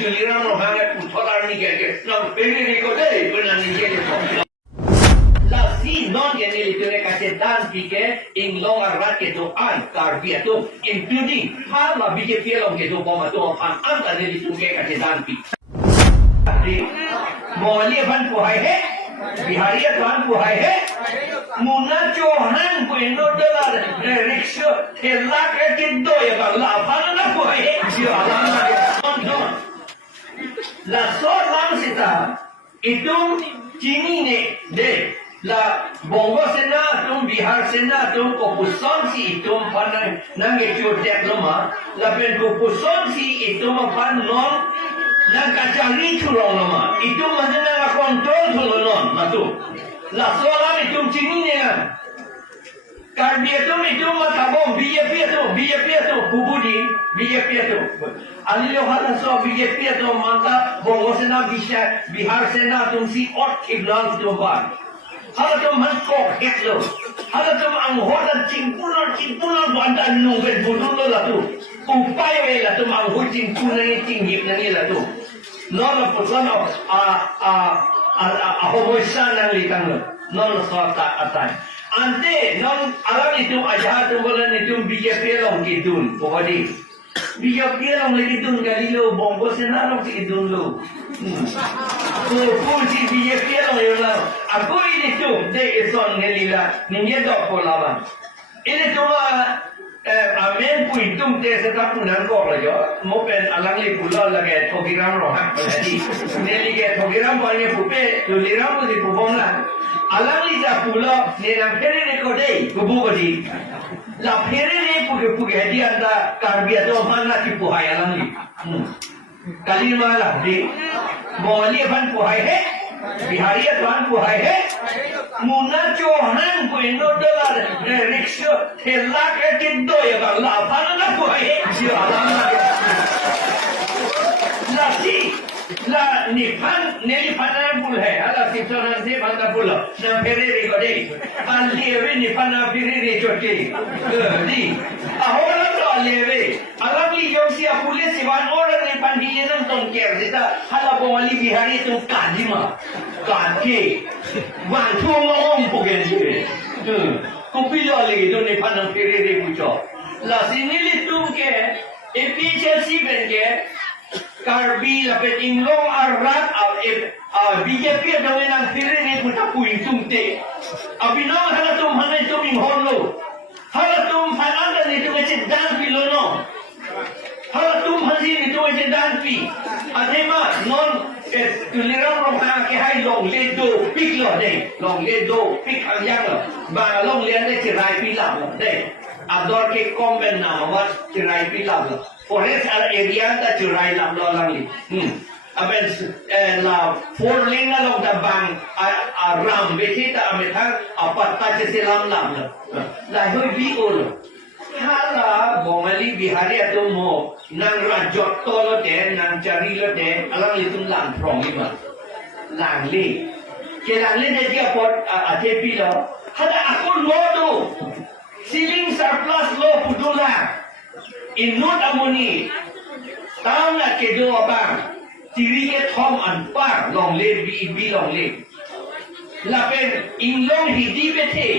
Julian Rohanga Putola Nigel, no, very good day, when I'm Nigel. La si non viene le casetan pique in long arrate to an carbiato, including Hala Bige Fielon che tu come tu an anta nelle tue casetan pique. Moli van puhai he, Biharia van puhai he, Muna Johan Bueno dollar, rickshaw, Hela Katin Doya, La Pana puhai he, La Solancita, Itum Chinine de. La Bongo Senatum, Bihar Senatum, Kopusonsi, Itum Pan Nangetur Diploma, La Penopusonsi, Itum Pan Non, Nankachari Turoma, Itum Manana Control Tulunon, Matu, La Sola Itum Chinina, Carbiatum, Itum Matabon, Villa Pieto, Bubudi, Villa Pieto, Alilo Halaso, Villa Pieto, Manta, Bongo Senat, Bihar Senatum, Si Ot Kiblan Tumban. Halatum hankok eklo, halatum ang hodan cingpunan buanda nunggal budulo latu, upaya latum ang hod cingpunan cinggip nangi latu, nono putlano homoisan nang litang lo, nono sota atay. Ante non alam itu ajahat tumbulan itu BJP long kidun, pokoknya BJP long kidun galilo bongo senarong kidun lo. Kunci BJP long yola. Aku ini tu de eson ngelila ninge dok polaban. Ini cuma amen puitum te setap punan kok lah jo. Mopen alang li pulau lagi thokiram rohak. Jadi neli ke thokiram punya pupe tuliram pun di pupong lah. Alang li ja pulau nelang peri rekode kubu kodi. La peri re puke hadi anda karbia tu mana ki puhai alang li. Kali malah di Moli van puhai he. Biharia tuan puhai he, Muna Johan Bueno dollar, rickshaw, Hela Katin Doya, La Pana puhai he, La si, La Nipan, Nelly Pana Pul hai, Ala Sipsonan se Panda Pulo, Na Ferreri Gode, An Leve Nipana Ferreri Chote, Di, Ahola Leve, Alami Yosia Pulis, Ivan Order Nipan Hiyanam Tom Kerzita, Hala Bomali Bihari tu Kadima, Kake, Wantu Mom Pugen, Kupilo lagi tu Nipanam Ferreri Pucho, La Sinili Tumke, Efficiency Benke, Karbi lapet inglong arat BJP dawin ang Ferreri Pucha Puintumte, Abinang halatum hanay tuming honlo. Halatum hananda nito ngecek danpi lono. Halatum hansi nito ngecek danpi. Adema non tuliram rohang ke hai long ledo pik lo deh. Long ledo pik hangyang lo. Ba long lian deh cerai pilam lo deh. Ador ke komen nama wat cerai pilam lo. Forest ala area ta cerai lam lo lang li. Aben la forlinga lo da bang ram beti ta ametang apat ta selam lam lo. La hoi bi olo. Hala Bomali Bihari atau mo nang rajot tolo de nang cari lo de alang litum lang prong lima. Lang li. Ke lang li de dia pot ate pi lo. Hada aku lo do. Ceiling surplus lo pudula. Inut amoni. Tang na ke do abang. Tiri ke thom anpar long le bi long le. Lapen inglong hidi bete.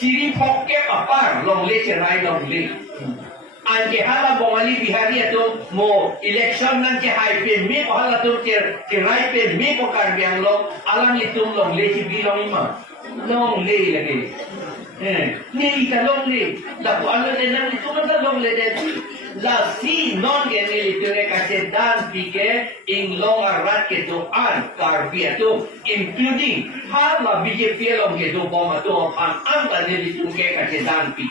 Ciri pokok apa long le cerai long le. Anke hala Bomali Bihari itu mo election nanti hai pe me hala tu cerai pe me pokar biang long alam itu long le cibi long ima long le lagi. Ni ika long le. Lalu alo denang itu mana long le deh. La si non que ni liture kace dan pike in long arat ke to an karbia to including hala BJP long ke to bom to an anta ni liture kace dan pi.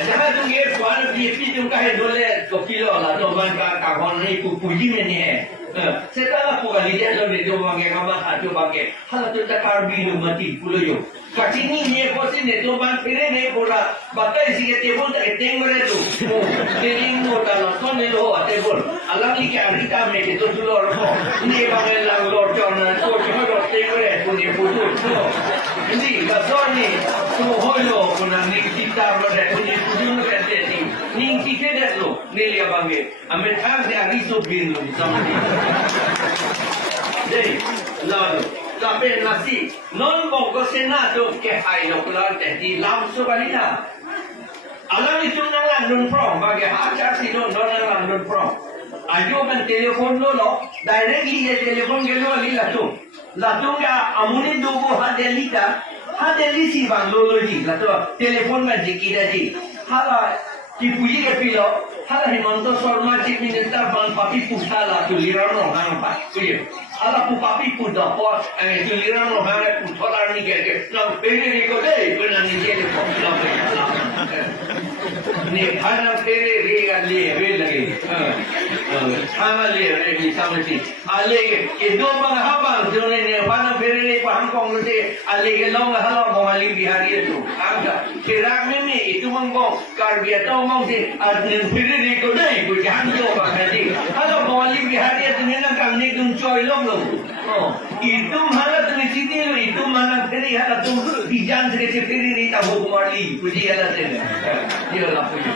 Jangan tu ye puan BJP tu kahe dole to kilo la to ban ka kahon ni puji ni hai. Setelah aku kali dia lo video bangke kamar hatu bangke hala tu tak karbi nu mati pulo yo. Kacini ni ko sin to ban pire ne pura batai si ke tebol tak tengore tu. Teling mo dalo kon ne lo tebol. Alam ni ke Amerika me ke to dulor ko. Ni bangel lang lor chona to ko tengore tu ni putu. Hindi basoni tu hoyo kuna ni kita mo de ni putu no ke Ning tiket dah lo, ni dia panggil. Ambil thang dia risau bin lo sama dia. Jadi, lalu, tapi nasi non bongko senato ke hai lo keluar jadi langsung kali dah. Alam itu nang London from, bagi ajar si don nang London from. Ajo kan telefon lo, directly dia telefon ke lo ali latu. Latu ya amune dogo hadelita. Hadeli si bang lo ji, latu telefon macam kita ji. Hala dipuji ke pilo, hala Himanto Sharma chief minister bang papi pusala tu liran lo hang pa. Puji. Hala pu papi pu dapat, tu liran lo hang pu tholar ni ke. Nang peri ni ko deh, benar ni je le ko. Ni khana peri re ga le re lagi. Khana le re ni samati. Ale ke do bang habang tu ni khana peri ni ko hang kong se ale ke long hala Mawali Bihari tu. Angka kirak ni itu mangkong karbia tau mang se adnin peri ni ko deh ko jang do bang hadi. Hala Mawali Bihari tu ni nang kang ni dun choi long lo. Itu malah tu ni sini lo itu malah peri hala tu di jang se peri ni tahu kumali puji hala se. Dia lah puji.